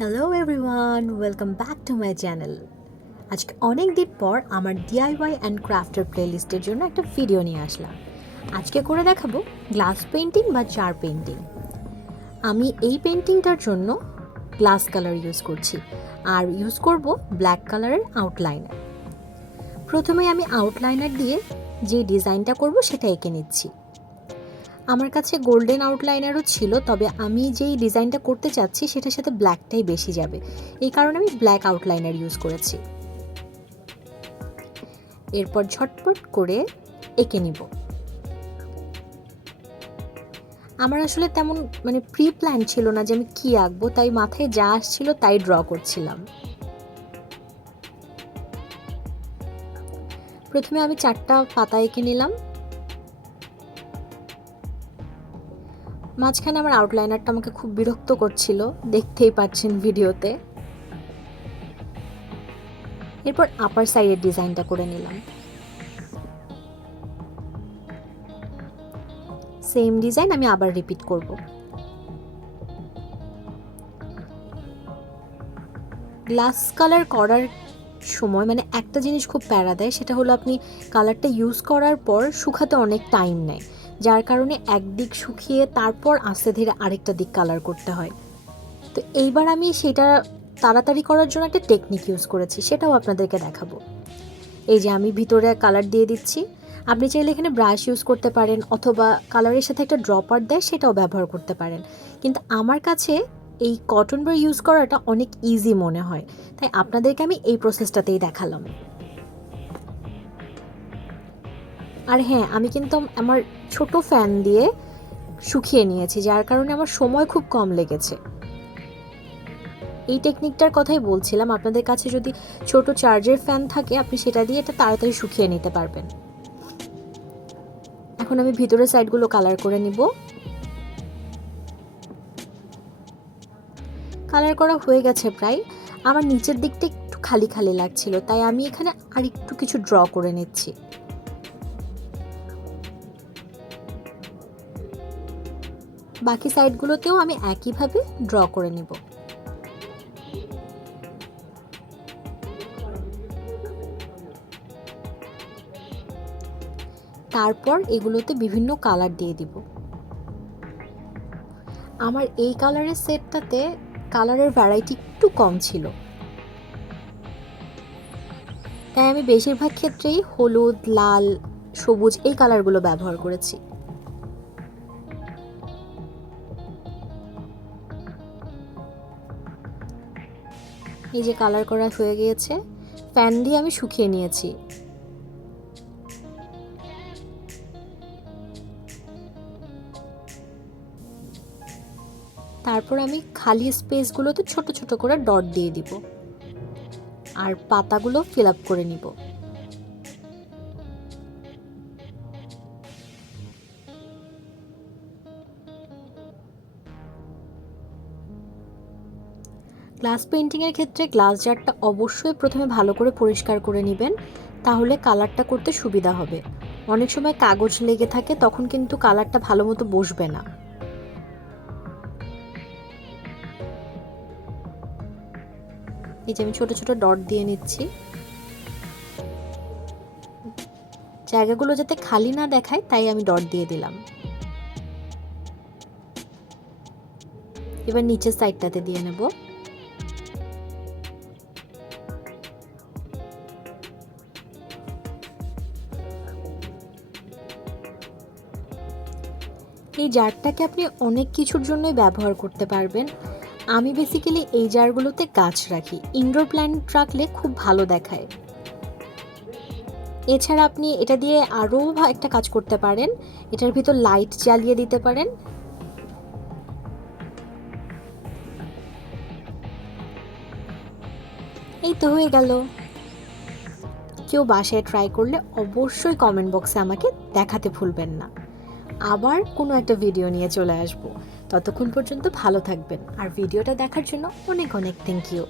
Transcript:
Hello everyone, welcome back to my channel. আজকে অনেক দিন পর আমার ডিআইওয়াই অ্যান্ড ক্রাফটের প্লেলিস্টের জন্য একটা ভিডিও নিয়ে আসলাম। আজকে করে দেখাবো গ্লাস পেন্টিং বা জার পেন্টিং। আমি এই পেন্টিংটার জন্য গ্লাস কালার ইউজ করছি আর ইউজ করব ব্ল্যাক কালারের আউটলাইনার। প্রথমে আমি আউটলাইনার দিয়ে যে ডিজাইনটা করব সেটা এঁকে নিচ্ছি। আমার কাছে গোল্ডেন আউটলাইনারও ছিল, তবে আমি যেই ডিজাইনটা করতে চাচ্ছি সেটার সাথে ব্ল্যাকটাই বেশি যাবে, এই কারণে আমি ব্ল্যাক আউটলাইনার ইউজ করেছি। এরপর ঝটপট করে এঁকে নিব। আমার আসলে তেমন প্রি প্ল্যান ছিল না যে আমি কী আঁকবো, তাই মাথায় যা আসছিল তাই ড্র করছিলাম। প্রথমে আমি 4টা পাতা এঁকে নিলাম। মাঝখানে আমার আউটলাইনারটা আমাকে খুব বিরক্ত করছিল, দেখতেই পাচ্ছেন ভিডিওতে। এরপর আপার সাইডের ডিজাইনটা করে নিলাম। সেম ডিজাইন আমি আবার রিপিট করব। গ্লাস কালার করার সময় একটা জিনিস খুব প্যারা দেয়, সেটা হলো আপনি কালারটা ইউজ করার পর শুকাতে অনেক টাইম নেয়, যার কারণে একদিক শুকিয়ে তারপর আস্তে ধীরে আরেকটা দিক কালার করতে হয়। তো এইবার আমি সেটা তাড়াতাড়ি করার জন্য একটা টেকনিক ইউজ করেছি, সেটাও আপনাদেরকে দেখাবো। এই যে আমি ভিতরে কালার দিয়ে দিচ্ছি। আপনি চাইলে এখানে ব্রাশ ইউজ করতে পারেন, অথবা কালারের সাথে একটা ড্রপার দেয় সেটাও ব্যবহার করতে পারেন, কিন্তু আমার কাছে এই কটন বার ইউজ করাটা অনেক ইজি মনে হয়, তাই আপনাদেরকে আমি এই প্রসেসটাতেই দেখালাম। আর হ্যাঁ, আমি কিন্তু আমার ছোট ফ্যান দিয়ে শুকিয়ে নিয়েছি, যার কারণে আমার সময় খুব কম লেগেছে। এই টেকনিকটার কথাই বলছিলাম, আপনাদের কাছে যদি ছোট চার্জের ফ্যান থাকে আপনি সেটা দিয়ে এটা তাড়াতাড়ি শুকিয়ে নিতে পারবেন। এখন আমি ভিতরের সাইডগুলো কালার করে নিব। কালার করা হয়ে গেছে প্রায়। আমার নিচের দিকটা একটু খালি খালি লাগছিল, তাই আমি এখানে আর একটু কিছু ড্র করে নিচ্ছি। বাকি সাইডগুলোতেও আমি একইভাবে ড্র করে নিব। তারপর এগুলোতে বিভিন্ন কালার দিয়ে দিব। আমার এই কালারের সেটটাতে কালারের ভ্যারাইটি একটু কম ছিল, তাই আমি বেশিরভাগ ক্ষেত্রেই হলুদ, লাল, সবুজ এই কালারগুলো ব্যবহার করেছি। এই যে কালার করা হয়ে গিয়েছে, ফ্যান দিয়ে আমি শুকিয়ে নিয়েছি। তারপর আমি খালি স্পেসগুলোতে ছোট ছোট করে ডট দিয়ে দিব আর পাতাগুলো ফিল আপ করে নিব। গ্লাস পেইন্টিংয়ের ক্ষেত্রে গ্লাস জারটা অবশ্যই প্রথমে ভালো করে পরিষ্কার করে নেবেন, তাহলে কালারটা করতে সুবিধা হবে। অনেক সময় কাগজ লেগে থাকে, তখন কিন্তু কালারটা ভালো মতো বসবে না। এই যে আমি ছোট ছোট ডট দিয়ে নিচ্ছি, জায়গাগুলো যাতে খালি না দেখায় তাই আমি ডট দিয়ে দিলাম। এবার নিচের সাইডটাতে দিয়ে নেব। এই জারটাকে আপনি অনেক কিছুর জন্যই ব্যবহার করতে পারবেন। আমি বেসিক্যালি এই জারগুলোতে গাছ রাখি, ইনডোর প্ল্যান্ট রাখলে খুব ভালো দেখায়। এছাড়া আপনি এটা দিয়ে আরও একটা কাজ করতে পারেন, এটার ভিতর লাইট জ্বালিয়ে দিতে পারেন। এই তো হয়ে গেল। কেউ বাসায় ট্রাই করলে অবশ্যই কমেন্ট বক্সে আমাকে দেখাতে ভুলবেন না। আবার কোনো একটা ভিডিও নিয়ে চলে আসব। ততক্ষণ পর্যন্ত ভালো থাকবেন, আর ভিডিওটা দেখার জন্য অনেক অনেক থ্যাংক ইউ।